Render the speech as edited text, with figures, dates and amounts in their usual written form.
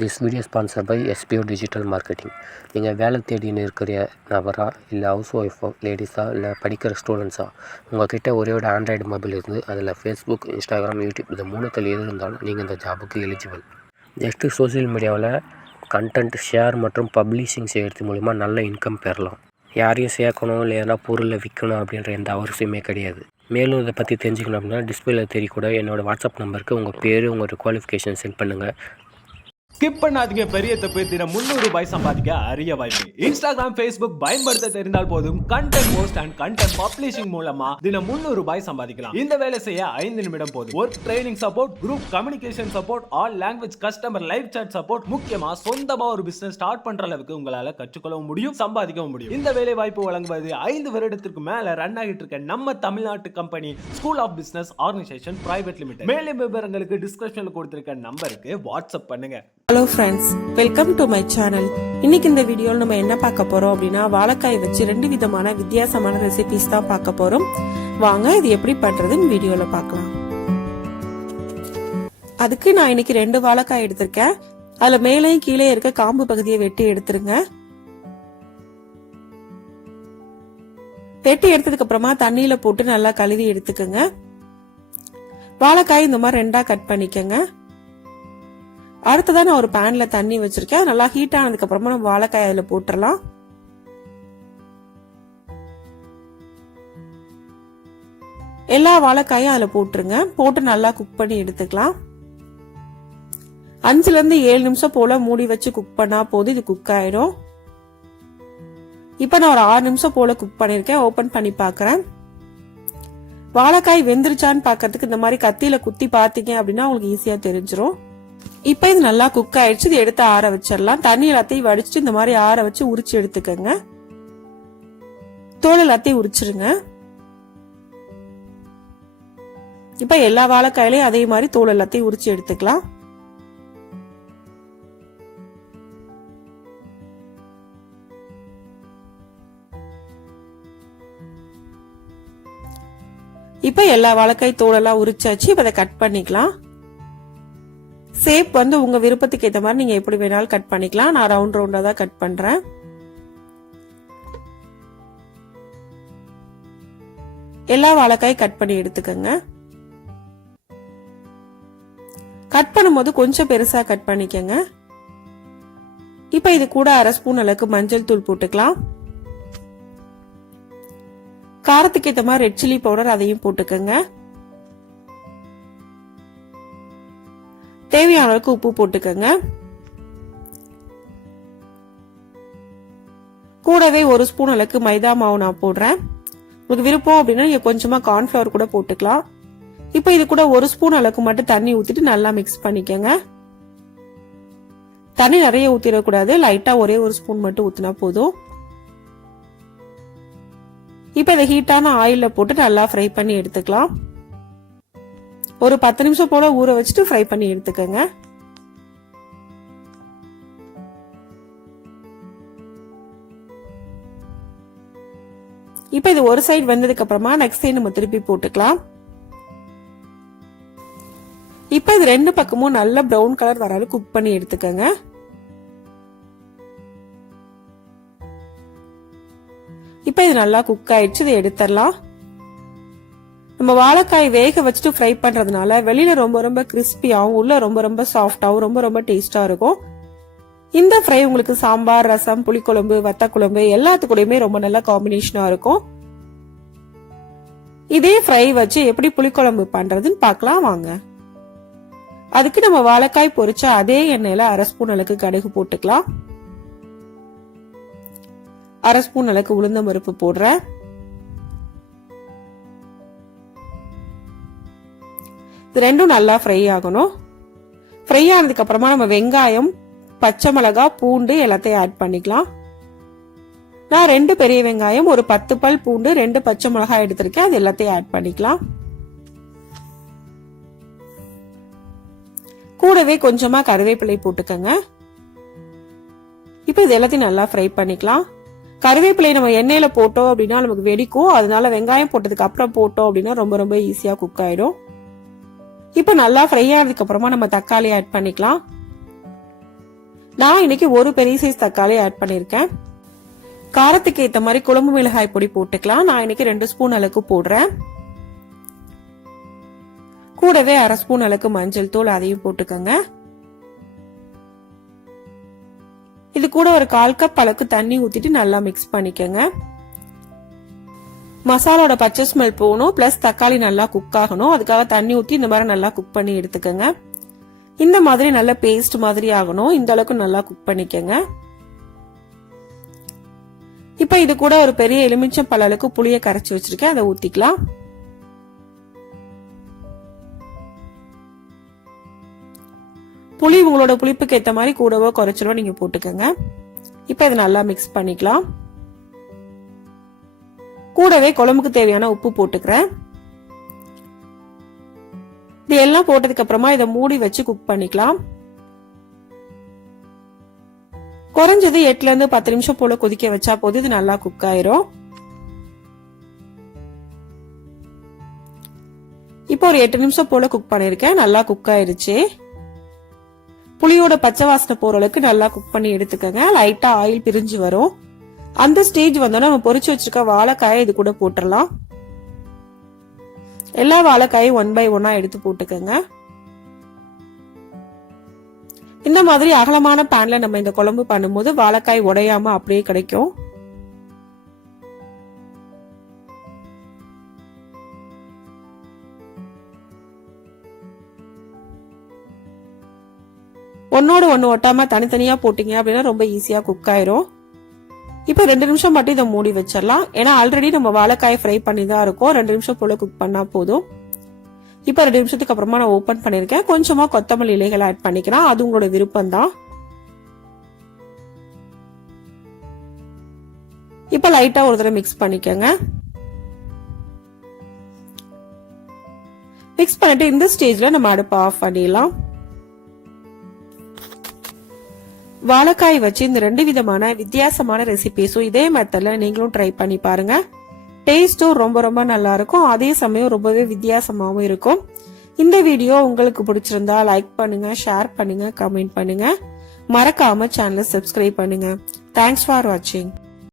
This video sponsor by SPO digital marketing. நீங்கள் வேலை தேடின்னு இருக்கிற நபரா, இல்லை ஹவுஸ் ஒய்ஃபோ, லேடிஸா, இல்லை படிக்கிற ஸ்டூடெண்ட்ஸா, உங்கள்கிட்ட ஒரே ஒரு ஆண்ட்ராய்டு மொபைல் இருந்து அதில் ஃபேஸ்புக், இன்ஸ்டாகிராம், யூடியூப் இது மூணுத்தில் எது இருந்தாலும் நீங்கள் இந்த ஜாபுக்கு எலிஜிபிள். ஜஸ்ட்டு சோசியல் மீடியாவில் கண்டென்ட் ஷேர் மற்றும் பப்ளிஷிங் செய்கிறது மூலிமா நல்ல இன்கம் பெறலாம். யாரையும் சேர்க்கணும் இல்லை எதனா பொருளை விற்கணும் அப்படின்ற எந்த அவசியமே கிடையாது. மேலும் இதை பற்றி தெரிஞ்சுக்கணும் அப்படின்னா டிஸ்பிளேல தெரியக்கூட என்னோடய வாட்ஸ்அப் நம்பருக்கு உங்கள் பேர், உங்களோட குவாலிஃபிகேஷன் சென்ட் பண்ணுங்கள். ஸ்கிப் பண்ணாதீங்க. பெரிய தப்பு. தினம் 300 ரூபாய் சம்பாதிக்க அரிய வாய்ப்பு. இன்ஸ்டாகிராம், ஃபேஸ்புக் பயன்படுத்த தெரிந்தால் போதும் content post and content publishing மூலமா தினம் 300 ரூபாய் சம்பாதிக்கலாம். இந்த வேலை செய்ய 5 நிமிடம் போதும். Work training support, group communication support, all language customer live chat support, முக்கியமா சொந்தமா ஒரு பிசினஸ் ஸ்டார்ட் பண்ற அளவுக்கு உங்களால கற்றுக்கொள்ளவும் முடியும், சம்பாதிக்கவும் முடியும். இந்த வேலை வாய்ப்பு வழங்குவது 5 வருடத்திற்கு மேல ரன் ஆகிட்டு இருக்க நம்ம தமிழ்நாட்டு company school of business organisation private limited. மேலும் விவரங்களுக்கு டிஸ்கிரிப்ஷன்ல கொடுத்திருக்க நம்பருக்கு வாட்ஸ்அப் பண்ணுங்க. Hello friends, welcome to my channel. இன்னைக்கு இந்த வீடியோவில் நம்ம என்ன பார்க்க போறோம் அப்படின்னா, வாழைக்காய் வச்சு 2 விதமான வித்தியாசமான ரெசிபிஸ் தான் பார்க்க போறோம். வாங்க இது எப்படி பண்றதுன்னு வீடியோல பார்க்கலாம். அதுக்கு நான் இன்னைக்கு 2 வாழைக்காய் எடுத்திருக்கேன். அதுல மேலேயும் கீழே இருக்க காம்பு பகுதியை வெட்டி எடுத்துருங்க. வெட்டி எடுத்ததுக்கு அப்புறமா தண்ணியில போட்டு நல்லா கழுவி எடுத்துக்கோங்க. வாழைக்காய் இந்த மாதிரி 2ஆ கட் பண்ணிக்கோங்க. அடுத்ததான் நான் ஒரு பேன்ல தண்ணி வச்சிருக்கேன். நல்லா ஹீட் ஆனதுக்கு அப்புறமா நம்ம வாழைக்காய் அதுல போட்டுடலாம். எல்லா வாழைக்காயும் அதுல போட்டுருங்க. போட்டு நல்லா குக் பண்ணி எடுத்துக்கலாம். 5 இருந்து 7 நிமிஷம் போல மூடி வச்சு குக் பண்ணா போதும், இது குக் ஆயிடும். இப்ப நான் ஒரு 6 நிமிஷம் போல குக் பண்ணிருக்கேன். ஓபன் பண்ணி பாக்குறேன். வாழைக்காய் வெந்துருச்சான்னு பாக்கிறதுக்கு இந்த மாதிரி கத்தியில குத்தி பாத்தீங்க அப்படின்னா உங்களுக்கு ஈஸியா தெரிஞ்சிரும். இப்ப இது நல்லா குக் ஆயிடுச்சு. இது எடுத்து ஆற வச்சிடலாம். தண்ணி எல்லாத்தையும் வடிச்சிட்டு இந்த மாதிரி ஆற வச்சு உரிச்சு எடுத்துக்கங்க. தோல் எல்லாத்தையும் உரிச்சிருங்க. இப்ப எல்லா வாழைக்காயிலையும் அதே மாதிரி தோல் எல்லாத்தையும் உரிச்சு எடுத்துக்கலாம். இப்ப எல்லா வாழைக்காய் தோல் எல்லாம் உரிச்சாச்சு. இப்ப அதை கட் பண்ணிக்கலாம். ஷேப் வந்து உங்க விருப்பத்துக்கு ஏற்ற மாதிரி நீங்க எப்படி வேணாலும் கட் பண்ணிக்கலாம். நான் ரவுண்ட் ரவுண்டா தான் கட் பண்றேன். எல்லா வாழைக்காய் கட் பண்ணி எடுத்துக்கோங்க. கட் பண்ணும்போது கொஞ்சம் பெருசா கட் பண்ணிக்கங்க. இப்ப இது கூட 1/2 ஸ்பூன் அளவுக்கு மஞ்சள் தூள் போட்டுக்கலாம். காரத்துக்கு ஏற்ற மாதிரி ரெட் சில்லி பவுடர் அதையும் போட்டுக்கங்க. தேவையான அளவுக்கு உப்பு போட்டுக்கங்க. கூடவே 1 ஸ்பூன் அளவுக்கு மைதா மாவு நான் போடுறேன். உங்களுக்கு விருப்பம் அப்படின்னா நீங்க கொஞ்சமா கார்ன்ஃபிளவர் கூட போட்டுக்கலாம். இப்ப இது கூட 1 ஸ்பூன் அளவுக்கு மட்டும் தண்ணி ஊத்திட்டு நல்லா மிக்ஸ் பண்ணிக்கங்க. தண்ணி நிறைய ஊத்திடக்கூடாது, லைட்டா ஒரே 1 ஸ்பூன் மட்டும் ஊத்தினா போதும். இப்ப இதை ஹீட்டான ஆயில்ல போட்டு நல்லா ஃப்ரை பண்ணி எடுத்துக்கலாம். ஒரு 10 நிமிஷம் போல ஊற வச்சுட்டு ஃப்ரை பண்ணி எடுத்துக்கங்க. இப்ப இது ஒரு சைடு வந்ததுக்கு அப்புறமா நெக்ஸ்ட் சைடு நம்ம திருப்பி போட்டுக்கலாம். இப்ப இது 2 பக்கமும் நல்ல பிரவுன் கலர் வர அளவுக்கு குக் பண்ணி எடுத்துக்கங்க. இப்ப இது நல்லா குக் ஆயிடுச்சு. இதை எடுத்துடலாம். நம்ம வாழைக்காய் வேக வச்சுட்டு ஃப்ரை பண்றதுனால வெளியில ரொம்ப ரொம்ப கிறிஸ்பியாவும் உள்ள ரொம்ப ரொம்ப சாஃப்டாவும் ரொம்ப ரொம்ப டேஸ்டா இருக்கும். இந்த ஃப்ரை உங்களுக்கு சாம்பார், ரசம், புளிக்குழம்பு, வத்த குழம்பு எல்லாத்துக்கூடயுமே ரொம்ப நல்ல காம்பினேஷனா இருக்கும். இதே ஃப்ரை வச்சு எப்படி புளிக்குழம்பு பண்றதுன்னு பார்க்கலாம் வாங்க. அதுக்கு நம்ம வாழைக்காய் பொரிச்ச அதே எண்ணெயில 1/2 ஸ்பூன் அளவுக்கு கடுகு போட்டுக்கலாம். 1/2 ஸ்பூன் அளவுக்கு உளுந்தம் பருப்பு போடுறேன். இது ரெண்டும் நல்லா ஃப்ரை ஆகணும். ஃப்ரை ஆனதுக்கு அப்புறமா நம்ம வெங்காயம், பச்சை மிளகாய், பூண்டு எல்லாத்தையும் ஆட் பண்ணிக்கலாம். நான் 2 பெரிய வெங்காயம், ஒரு 10 பல் பூண்டு, 2 பச்சை மிளகாய் எடுத்திருக்கேன். அது எல்லாத்தையும் ஆட் பண்ணிக்கலாம். கூடவே கொஞ்சமா கருவேப்பிலை போட்டுக்கங்க. இப்ப இது எல்லாத்தையும் நல்லா ஃப்ரை பண்ணிக்கலாம். கருவேப்பிலை நம்ம எண்ணெயில போட்டோம் அப்படின்னா நமக்கு வெடிக்கும். அதனால வெங்காயம் போட்டதுக்கு அப்புறம் போட்டோம் அப்படின்னா ரொம்ப ரொம்ப ஈஸியா குக் ஆயிடும். இப்ப நல்லா ஃப்ரை ஆனதுக்கு அப்புறமா நம்ம தக்காளி ஆட் பண்ணிக்கலாம். நான் இன்னைக்கு ஒரு பெரிய சைஸ் தக்காளி ஆட் பண்ணிருக்கேன். காரத்துக்கு ஏத்த மாதிரி குழம்பு மிளகாய் பொடி போட்டுக்கலாம். நான் இன்னைக்கு 2 ஸ்பூன் அளவுக்கு போடுறேன். கூடவே 1/2 ஸ்பூன் அளவுக்கு மஞ்சள் தூள் அதையும் போட்டுக்கோங்க. இது கூட ஒரு 1/4 கப் அளவுக்கு தண்ணி ஊத்திட்டு நல்லா மிக்ஸ் பண்ணிக்கோங்க. மசாலோட பச்சை ஸ்மெல் போகணும், பிளஸ் தக்காளி நல்லா குக் ஆகணும். அதுக்காக தண்ணி ஊத்தி இந்த மாதிரி நல்லா குக் பண்ணி எடுத்துக்கோங்க. இந்த மாதிரி நல்ல பேஸ்ட் மாதிரி ஆகணும். இந்த அளவுக்கு நல்லா குக் பண்ணிக்கோங்க. இப்ப இது கூட ஒரு பெரிய எலுமிச்சம் பழ அளவுக்கு புளிய கரைச்சி வச்சிருக்கேன், அதை ஊத்திக்கலாம். புளி உங்களோட புளிப்புக்கு ஏத்த மாதிரி கூடவோ குறைச்சலோ நீங்க போட்டுக்கோங்க. இப்ப இதை நல்லா மிக்ஸ் பண்ணிக்கலாம். கூடவே குழம்புக்கு தேவையான உப்பு போட்டுக்கிறேன். இது எல்லாம் போட்டதுக்கு அப்புறமா இதை மூடி வச்சு குக் பண்ணிக்கலாம். குறைஞ்சது 8ல இருந்து 10 நிமிஷம் போல கொதிக்க வச்சா போது இது நல்லா குக் ஆயிரும். இப்போ ஒரு 8 நிமிஷம் போல குக் பண்ணிருக்கேன். நல்லா குக் ஆயிருச்சு. புளியோட பச்சை வாசனை போற அளவுக்கு நல்லா குக் பண்ணி எடுத்துக்கோங்க. லைட்டா ஆயில் பிரிஞ்சு வரும். அந்த ஸ்டேஜ் வந்தோம்னா நம்ம பொரிச்சு வச்சிருக்க வாழைக்காயை இது கூட போட்டுடலாம். எல்லா வாழைக்காயும் 1 by 1 எடுத்து போட்டுக்கோங்க. இந்த மாதிரி அகலமான பேன்ல நம்ம இந்த குழம்பு பண்ணும்போது வாழைக்காய் உடையாம அப்படியே கிடைக்கும். ஒன்னோட ஒன்னு ஒட்டாம தனித்தனியா போட்டீங்க அப்படின்னா ரொம்ப ஈஸியா குக் ஆயிரும். இப்ப 2 நிமிஷம் மட்டும் இதை மூடி வச்சிடலாம். ஏன்னா ஆல்ரெடி நம்ம வாழைக்காய் ஃப்ரை பண்ணி தான் இருக்கோம். 2 நிமிஷம் போல குக் பண்ணா போதும். இப்ப 2 நிமிஷத்துக்கு அப்புறமா நான் ஓபன் பண்ணிருக்கேன். கொஞ்சமா கொத்தமல்லி இலைகள் ஆட் பண்ணிக்கலாம். அது உங்களோட விருப்பம் தான். இப்ப லைட்டா ஒரு தடவை மிக்ஸ் பண்ணிக்கோங்க. மிக்ஸ் பண்ணிட்டு இந்த ஸ்டேஜ்ல நம்ம அடுப்பை ஆஃப் பண்ணிடலாம். வாழைக்காய் வச்சு இந்த 2 விதமான வித்தியாசமான ரெசிபிஸும் இதே மெத்தட்ல நீங்களும் ட்ரை பண்ணி பாருங்க. டேஸ்டும் ரொம்ப ரொம்ப நல்லா இருக்கும். அதே சமயம் ரொம்பவே வித்தியாசமாவும் இருக்கும். இந்த வீடியோ உங்களுக்கு பிடிச்சிருந்தா லைக் பண்ணுங்க, ஷேர் பண்ணுங்க, கமெண்ட் பண்ணுங்க. மறக்காம சேனலை சப்ஸ்கிரைப் பண்ணுங்க. தேங்க்ஸ் ஃபார் வாட்சிங்.